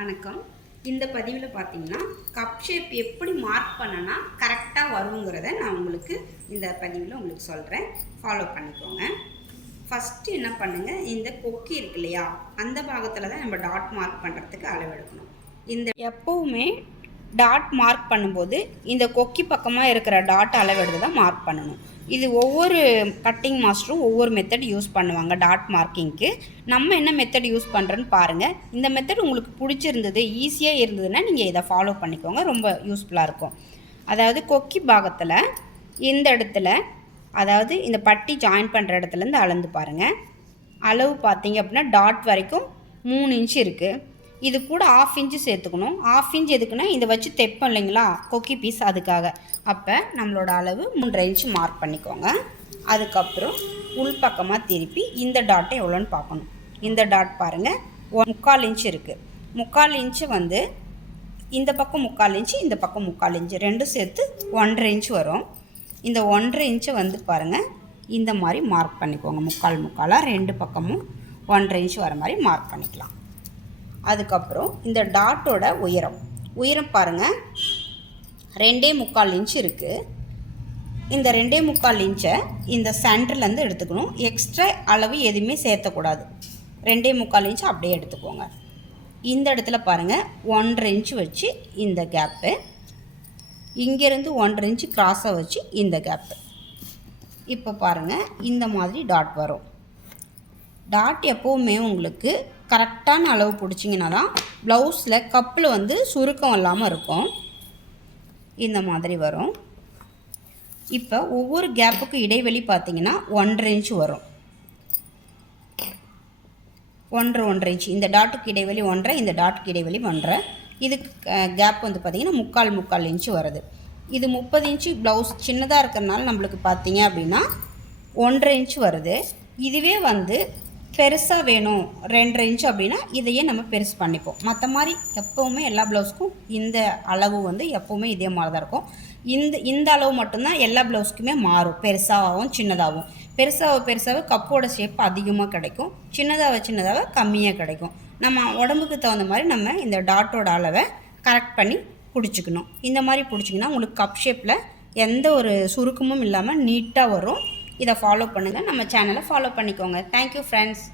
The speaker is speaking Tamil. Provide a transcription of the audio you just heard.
வணக்கம். இந்த பதிவில் பார்த்தீங்கன்னா கப் ஷேப் எப்படி மார்க் பண்ணனா கரெக்டாக வருங்கிறத நான் உங்களுக்கு இந்த பதிவில் உங்களுக்கு சொல்கிறேன் ஃபாலோ பண்ணிக்கோங்க. ஃபஸ்ட்டு என்ன பண்ணுங்கள் இந்த கொக்கி இருக்கு இல்லையா? அந்த பாகத்தில் தான் நம்ம டாட் மார்க் பண்ணுறதுக்கு அளவெடுக்கணும் இந்த எப்போவுமே டாட் மார்க் பண்ணும்போது இந்த கொக்கி பக்கமாக இருக்கிற டாட் அளவெடுத்து தான் மார்க் பண்ணணும். இது ஒவ்வொரு கட்டிங் மாஸ்டரும் ஒவ்வொரு மெத்தட் யூஸ் பண்ணுவாங்க டாட் மார்க்கிங்க்கு நம்ம என்ன மெத்தட் யூஸ் பண்ணுறோன்னு பாருங்கள் இந்த மெத்தட் உங்களுக்கு பிடிச்சிருந்தது ஈஸியாக இருந்ததுன்னா நீங்கள் இதை ஃபாலோ பண்ணிக்கோங்க. ரொம்ப யூஸ்ஃபுல்லாக இருக்கும். அதாவது கொக்கி பாகத்தில் இந்த இடத்துல அதாவது இந்த பட்டி ஜாயின் பண்ணுற இடத்துலேருந்து அளந்து பாருங்கள் அளவு பார்த்தீங்க அப்படின்னா டாட் வரைக்கும் மூணு இன்ச் இருக்குது இது கூட ஆஃப் இன்ச்சு சேர்த்துக்கணும். ஆஃப் இன்ச் எதுக்குன்னா இதை வச்சு தைப்போம் இல்லைங்களா? கொக்கி பீஸ் அதுக்காக. அப்போ நம்மளோட அளவு மூன்றரை இன்ச்சு மார்க் பண்ணிக்கோங்க. அதுக்கப்புறம் உள்பக்கமாக திருப்பி இந்த டாட்டை எவ்வளோன்னு பார்க்கணும். இந்த டாட் பாருங்கள் முக்கால் இன்ச் இருக்குது முக்கால் இன்ச்சு வந்து இந்த பக்கம் முக்கால் இன்ச்சு இந்த பக்கம் முக்கால் இன்ச்சு ரெண்டும் சேர்த்து ஒன்றரை இன்ச் வரும். இந்த ஒன்றரை இன்ச்சை வந்து பாருங்கள் இந்த மாதிரி மார்க் பண்ணிக்கோங்க. முக்கால் முக்காலாக ரெண்டு பக்கமும் ஒன்றரை இன்ச்சு வர மாதிரி மார்க் பண்ணிக்கலாம். அதுக்கப்புறம் இந்த டாட்டோட உயரம். உயரம் பாருங்கள் ரெண்டே முக்கால் இன்ச் இருக்குது இந்த ரெண்டே முக்கால் இன்ச்சை இந்த சென்டர்லேருந்து எடுத்துக்கணும். எக்ஸ்ட்ரா அளவு எதுவுமே சேர்த்தக்கூடாது. ரெண்டே முக்கால் இன்ச் அப்படியே எடுத்துக்கோங்க. இந்த இடத்துல பாருங்கள் ஒன்றரை இன்ச்சு வச்சு இந்த கேப்பு இங்கேருந்து ஒன்றரை இன்ச்சு கிராஸாக வச்சு இந்த கேப்பு இப்போ பாருங்கள் இந்த மாதிரி டாட் வரும். டாட் எப்போவுமே உங்களுக்கு கரெக்டான அளவு பிடிச்சிங்கன்னா தான் ப்ளவுஸில் கப்பில் வந்து சுருக்கம் இல்லாமல் இருக்கும். இந்த மாதிரி வரும். இப்போ ஒவ்வொரு கேப்புக்கு இடைவெளி பார்த்தீங்கன்னா ஒன்றரை இன்ச் வரும். ஒன்றரை ஒன்றரை இன்ச் இந்த டாட்டுக்கு இடைவெளி ஒன்றரை இந்த டாட்டுக்கு இடைவெளி ஒன்றரை. இதுக்கு கேப் வந்து பார்த்திங்கன்னா முக்கால் முக்கால் இன்ச்சு வருது. இது முப்பது இன்ச்சு ப்ளவுஸ் சின்னதாக இருக்கிறனால நம்மளுக்கு பார்த்தீங்க அப்படின்னா ஒன்றரை இன்ச்சு வருது. இதுவே வந்து பெருசாக வேணும் ரெண்டரை இன்ச் அப்படின்னா இதையே நம்ம பெருசு பண்ணிப்போம். மற்ற மாதிரி எப்போவுமே எல்லா ப்ளவுஸ்க்கும் இந்த அளவு வந்து எப்போவுமே இதே மாதிரி தான் இருக்கும். இந்த இந்த அளவு மட்டும்தான் எல்லா ப்ளவுஸ்க்குமே மாறும். பெருசாகவும் சின்னதாகவும் பெருசாக பெருசாக கப்போட ஷேப் அதிகமாக கிடைக்கும். சின்னதாக சின்னதாக கம்மியாக கிடைக்கும். நம்ம உடம்புக்கு தகுந்த மாதிரி நம்ம இந்த டாட்டோட அளவை கரெக்ட் பண்ணி பிடிச்சிக்கணும். இந்த மாதிரி பிடிச்சிங்கன்னா உங்களுக்கு கப் ஷேப்பில் எந்த ஒரு சுருக்கமும் இல்லாமல் நீட்டாக வரும். இதை ஃபாலோ பண்ணுங்கள் நம்ம சேனலை ஃபாலோ பண்ணிக்கோங்க. Thank you friends